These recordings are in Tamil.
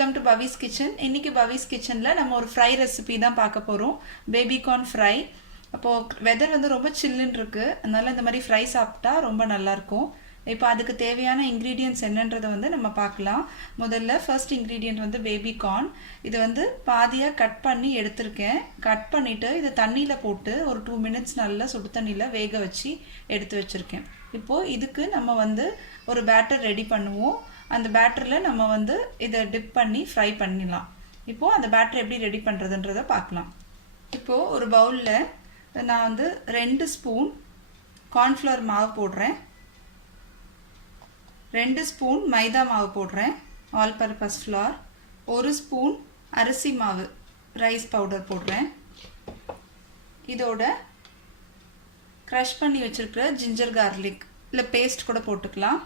Welcome to Pavis kitchen. இன்னைக்கு பவிஸ் கிச்சனில் நம்ம ஒரு ஃப்ரை ரெசிபி தான் பார்க்க போகிறோம். Baby corn fry. அப்போது வெதர் வந்து ரொம்ப சில்லுன்னு இருக்குது, அதனால இந்த மாதிரி ஃப்ரை சாப்பிட்டா ரொம்ப நல்லாயிருக்கும். இப்போ அதுக்கு தேவையான இன்க்ரீடியன்ட்ஸ் என்னன்றதை வந்து நம்ம பார்க்கலாம். முதல்ல ஃபர்ஸ்ட் இன்க்ரீடியன்ட் வந்து பேபி கார்ன். இது வந்து பாதியாக கட் பண்ணி எடுத்திருக்கேன். கட் பண்ணிவிட்டு இதை தண்ணியில் போட்டு ஒரு 2 minutes நல்லா சுடு தண்ணியில் வேக வச்சு எடுத்து வச்சுருக்கேன். இப்போது இதுக்கு நம்ம வந்து ஒரு பேட்டர் ரெடி பண்ணுவோம். அந்த பேட்டரில் நம்ம வந்து இதை டிப் பண்ணி ஃப்ரை பண்ணிடலாம். இப்போது அந்த பேட்டர் எப்படி ரெடி பண்ணுறதுன்றதை பார்க்கலாம். இப்போது ஒரு பவுலில் நான் வந்து 2 ஸ்பூன் கார்ன்ஃப்ளவர் மாவு போடுறேன், 2 ஸ்பூன் மைதா மாவு போடுறேன், ஆல் பர்பஸ் ஃப்ளார், 1 ஸ்பூன் அரிசி மாவு ரைஸ் பவுடர் போடுறேன். இதோட க்ரஷ் பண்ணி வச்சுருக்கிற ஜிஞ்சர் கார்லிக் இல்லை பேஸ்ட் கூட போட்டுக்கலாம்.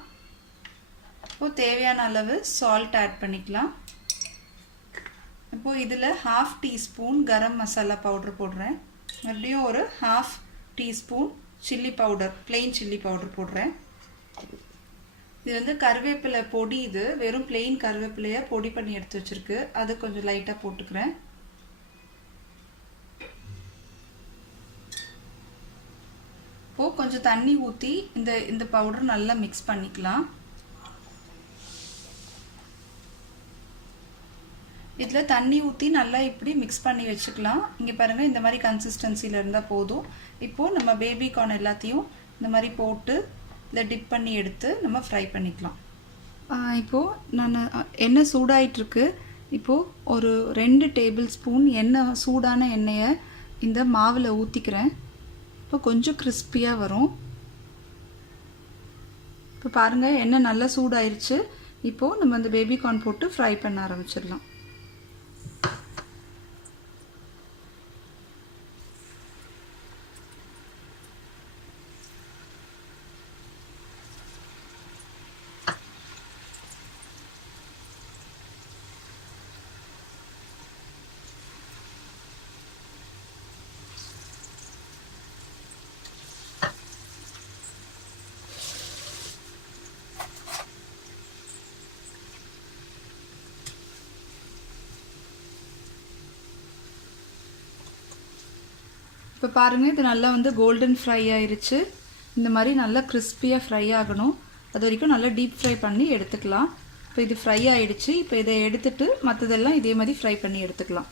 இப்போது தேவையான அளவு சால்ட் ஆட் பண்ணிக்கலாம். இப்போது இதில் 1/2 டீஸ்பூன் கரம் மசாலா பவுடர் போடுறேன். மறுபடியும் ஒரு 1/2 teaspoon chilli powder, plain chilli powder போடுறேன். இது வந்து கருவேப்பிலை பொடி, இது வெறும் பிளெயின் கருவேப்பிலையை பொடி பண்ணி எடுத்து வச்சுருக்கு, அது கொஞ்சம் லைட்டாக போட்டுக்கிறேன். இப்போது கொஞ்சம் தண்ணி ஊற்றி இந்த பவுடர் நல்லா மிக்ஸ் பண்ணிக்கலாம். இதில் தண்ணி ஊற்றி நல்லா இப்படி மிக்ஸ் பண்ணி வச்சுக்கலாம். இங்கே பாருங்கள், இந்த மாதிரி கன்சிஸ்டன்சியில் இருந்தால் போதும். இப்போது நம்ம பேபி கார்ன் எல்லாத்தையும் இந்த மாதிரி போட்டு இதில் டிப் பண்ணி எடுத்து நம்ம ஃப்ரை பண்ணிக்கலாம். இப்போது நான் எண்ணெய் சூடாயிட்ருக்கு. இப்போது ஒரு 2 டேபிள் ஸ்பூன் எண்ணெய், சூடான எண்ணெயை இந்த மாவில் ஊற்றிக்கிறேன். இப்போ கொஞ்சம் கிறிஸ்பியாக வரும். இப்போ பாருங்கள், எண்ணெய் நல்லா சூடாயிருச்சு. இப்போது நம்ம அந்த பேபி கார்ன் போட்டு ஃப்ரை பண்ண ஆரம்பிச்சிடலாம். இப்போ பாருங்கள், இது நல்லா வந்து கோல்டன் ஃப்ரை ஆயிடுச்சு. இந்த மாதிரி நல்லா கிறிஸ்பியாக ஃப்ரை ஆகணும். அது வரைக்கும் நல்லா டீப் ஃப்ரை பண்ணி எடுத்துக்கலாம். இப்போ இது ஃப்ரை ஆகிடுச்சு. இப்போ இதை எடுத்துட்டு மற்றதெல்லாம் இதே மாதிரி ஃப்ரை பண்ணி எடுத்துக்கலாம்.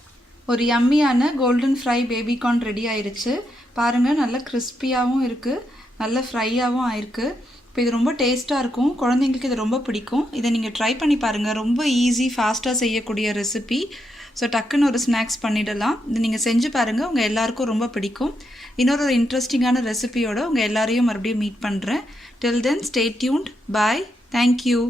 ஒரு யம்மியான golden fry baby corn ready ஆயிடுச்சு. பாருங்கள், நல்லா கிறிஸ்பியாகவும் இருக்குது, நல்லா ஃப்ரையாகவும் ஆயிருக்கு. இப்போ இது ரொம்ப டேஸ்ட்டாக இருக்கும், குழந்தைங்களுக்கு இது ரொம்ப பிடிக்கும். இதை நீங்கள் ட்ரை பண்ணி பாருங்கள். ரொம்ப ஈஸி, ஃபாஸ்ட்டாக செய்யக்கூடிய ரெசிபி. ஸோ டக்குன்னு ஒரு ஸ்நாக்ஸ் பண்ணிடலாம். இது நீங்கள் செஞ்சு பாருங்கள், உங்கள் எல்லாருக்கும் ரொம்ப பிடிக்கும். இன்னொரு இன்ட்ரெஸ்டிங்கான ரெசிபியோடு உங்கள் எல்லாரையும் மறுபடியும் மீட் பண்ணுறேன். டில் தென், ஸ்டே டியூன்ட். பாய். தேங்க்யூ.